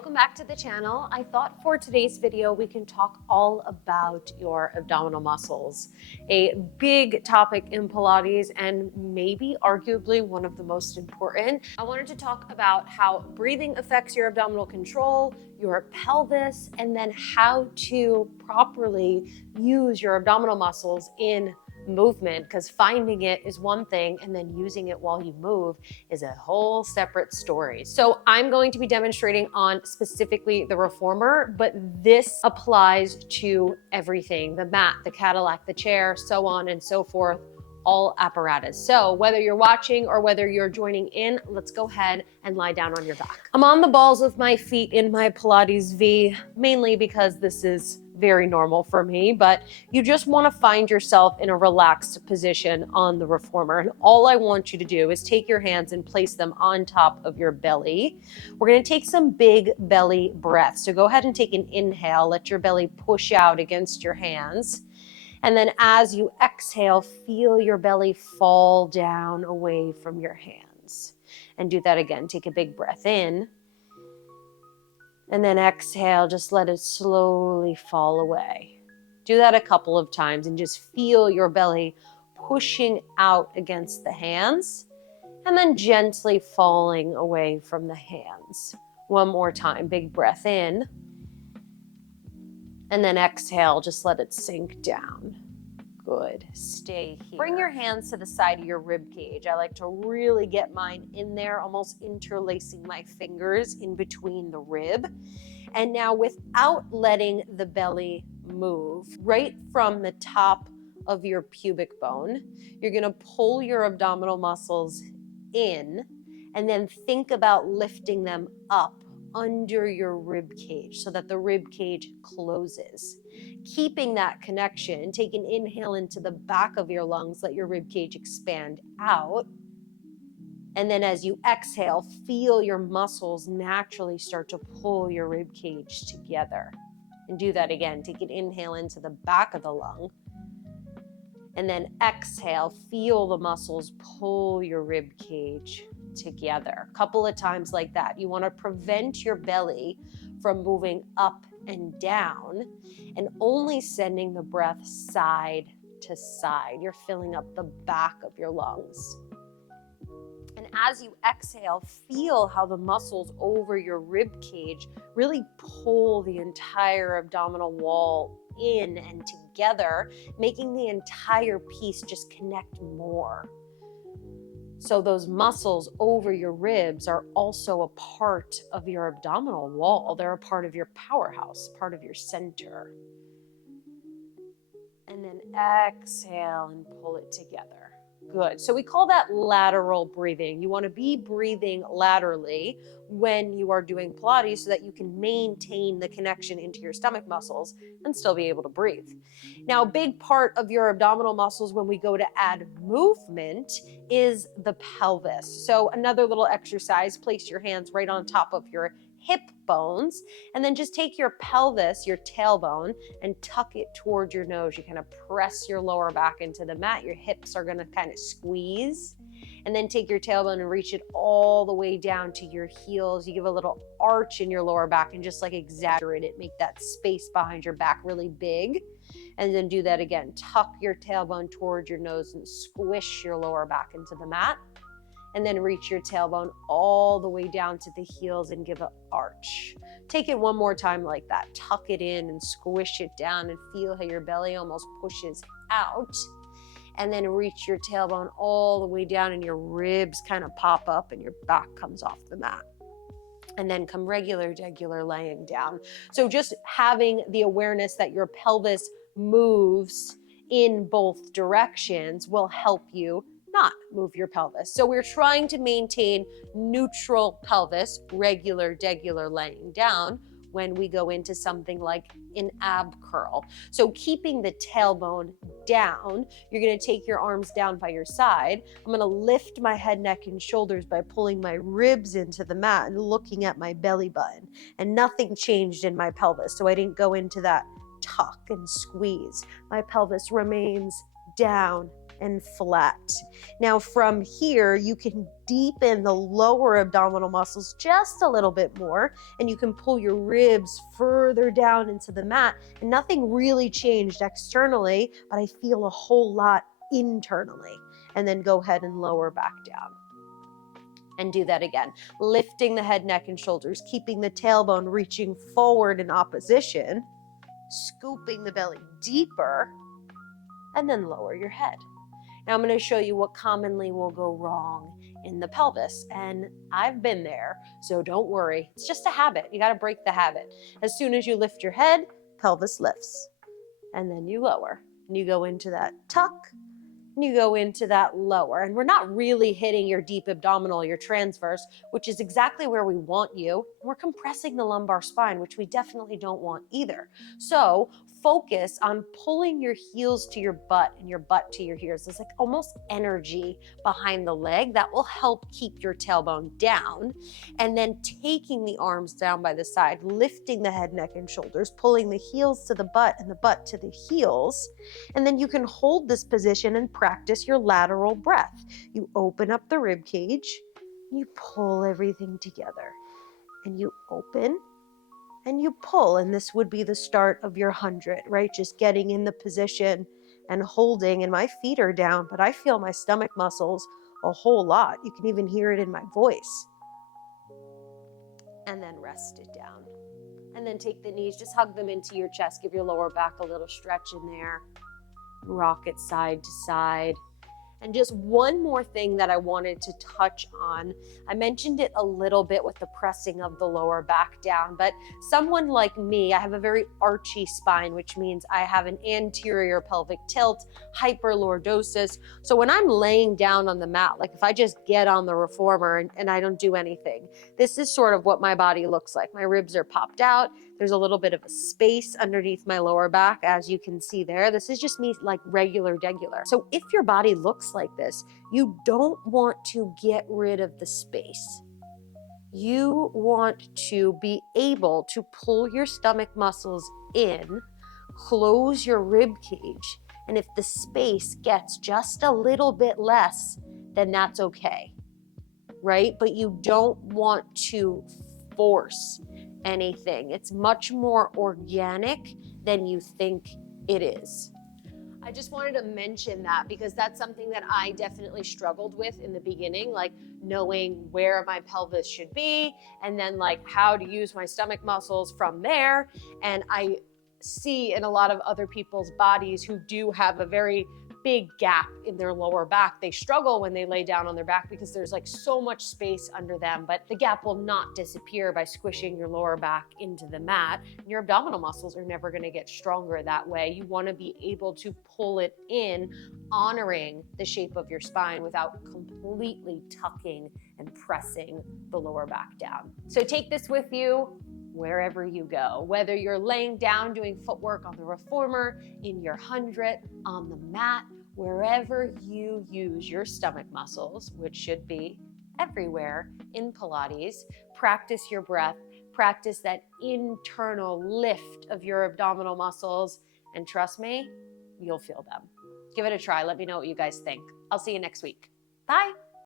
welcome back to the channel. I thought for today's video we can talk all about your abdominal muscles, a big topic in Pilates and maybe arguably one of the most important. I wanted to talk about how breathing affects your abdominal control, your pelvis, and then how to properly use your abdominal muscles in movement, because finding it is one thing and then using it while you move is a whole separate story. So I'm going to be demonstrating on specifically the reformer, but this applies to everything: the mat, the Cadillac, the chair, so on and so forth, all apparatus. So whether you're watching or whether you're joining in, let's go ahead and lie down on your back. I'm on the balls of my feet in my Pilates V, mainly because this is very normal for me, but you just want to find yourself in a relaxed position on the reformer. And all I want you to do is take your hands and place them on top of your belly. We're going to take some big belly breaths. So go ahead and take an inhale. Let your belly push out against your hands. And then as you exhale, feel your belly fall down away from your hands. And do that again. Take a big breath in. And then exhale, just let it slowly fall away. Do that a couple of times and just feel your belly pushing out against the hands and then gently falling away from the hands. One more time, big breath in. And then exhale, just let it sink down. Good, stay here. Bring your hands to the side of your rib cage. I like to really get mine in there, almost interlacing my fingers in between the rib. And now without letting the belly move, right from the top of your pubic bone, you're gonna pull your abdominal muscles in and then think about lifting them up under your rib cage so that the rib cage closes. Keeping that connection, take an inhale into the back of your lungs, let your rib cage expand out. And then as you exhale, feel your muscles naturally start to pull your rib cage together. And do that again. Take an inhale into the back of the lung. And then exhale, feel the muscles pull your rib cage together. A couple of times like that. You want to prevent your belly from moving up and down and only sending the breath side to side. You're filling up the back of your lungs. And as you exhale, feel how the muscles over your rib cage really pull the entire abdominal wall in and together, making the entire piece just connect more. So those muscles over your ribs are also a part of your abdominal wall. They're a part of your powerhouse, part of your center. And then exhale and pull it together. Good. So we call that lateral breathing. You want to be breathing laterally when you are doing Pilates so that you can maintain the connection into your stomach muscles and still be able to breathe. Now, a big part of your abdominal muscles when we go to add movement is the pelvis. So another little exercise, place your hands right on top of your hip bones, and then just take your pelvis, your tailbone, and tuck it towards your nose. You kind of press your lower back into the mat. Your hips are going to kind of squeeze, and then take your tailbone and reach it all the way down to your heels. You give a little arch in your lower back and just like exaggerate it, make that space behind your back really big. And then do that again. Tuck your tailbone towards your nose and squish your lower back into the mat. And then reach your tailbone all the way down to the heels and give an arch. Take it one more time like that. Tuck it in and squish it down and feel how your belly almost pushes out. And then reach your tailbone all the way down and your ribs kind of pop up and your back comes off the mat. And then come regular laying down. So just having the awareness that your pelvis moves in both directions will help you not move your pelvis. So we're trying to maintain neutral pelvis, regular laying down when we go into something like an ab curl. So keeping the tailbone down, you're gonna take your arms down by your side. I'm gonna lift my head, neck, and shoulders by pulling my ribs into the mat and looking at my belly button. And nothing changed in my pelvis. So I didn't go into that tuck and squeeze. My pelvis remains down and flat. Now from here, you can deepen the lower abdominal muscles just a little bit more, and you can pull your ribs further down into the mat. And nothing really changed externally, but I feel a whole lot internally. And then go ahead and lower back down. And do that again, lifting the head, neck, and shoulders, keeping the tailbone reaching forward in opposition, scooping the belly deeper, and then lower your head. Now I'm going to show you what commonly will go wrong in the pelvis, and I've been there, so don't worry. It's just a habit. You got to break the habit. As soon as you lift your head, pelvis lifts, and then you lower, and you go into that tuck, and you go into that lower, and we're not really hitting your deep abdominal, your transverse, which is exactly where we want you. We're compressing the lumbar spine, which we definitely don't want either. So focus on pulling your heels to your butt and your butt to your ears. There's like almost energy behind the leg that will help keep your tailbone down. And then taking the arms down by the side, lifting the head, neck, and shoulders, pulling the heels to the butt and the butt to the heels. And then you can hold this position and practice your lateral breath. You open up the rib cage, you pull everything together, and you open and you pull, and this would be the start of your 100, right? Just getting in the position and holding, and my feet are down, but I feel my stomach muscles a whole lot. You can even hear it in my voice. And then rest it down. And then take the knees, just hug them into your chest, give your lower back a little stretch in there. Rock it side to side. And just one more thing that I wanted to touch on. I mentioned it a little bit with the pressing of the lower back down, but someone like me, I have a very archy spine, which means I have an anterior pelvic tilt, hyperlordosis. So when I'm laying down on the mat, like if I just get on the reformer and I don't do anything, this is sort of what my body looks like. My ribs are popped out. There's a little bit of a space underneath my lower back, as you can see there. This is just me like regular. So if your body looks like this, you don't want to get rid of the space. You want to be able to pull your stomach muscles in, close your rib cage, and if the space gets just a little bit less, then that's okay, right? But you don't want to force anything. It's much more organic than you think it is. I just wanted to mention that because that's something that I definitely struggled with in the beginning, like knowing where my pelvis should be and then like how to use my stomach muscles from there. And I see in a lot of other people's bodies who do have a very big gap in their lower back. They struggle when they lay down on their back because there's like so much space under them, but the gap will not disappear by squishing your lower back into the mat. Your abdominal muscles are never going to get stronger that way. You want to be able to pull it in, honoring the shape of your spine without completely tucking and pressing the lower back down. So take this with you wherever you go, whether you're laying down doing footwork on the reformer, in your 100, on the mat, wherever you use your stomach muscles, which should be everywhere in Pilates. Practice your breath, practice that internal lift of your abdominal muscles, and trust me, you'll feel them. Give it a try. Let me know what you guys think. I'll see you next week. Bye.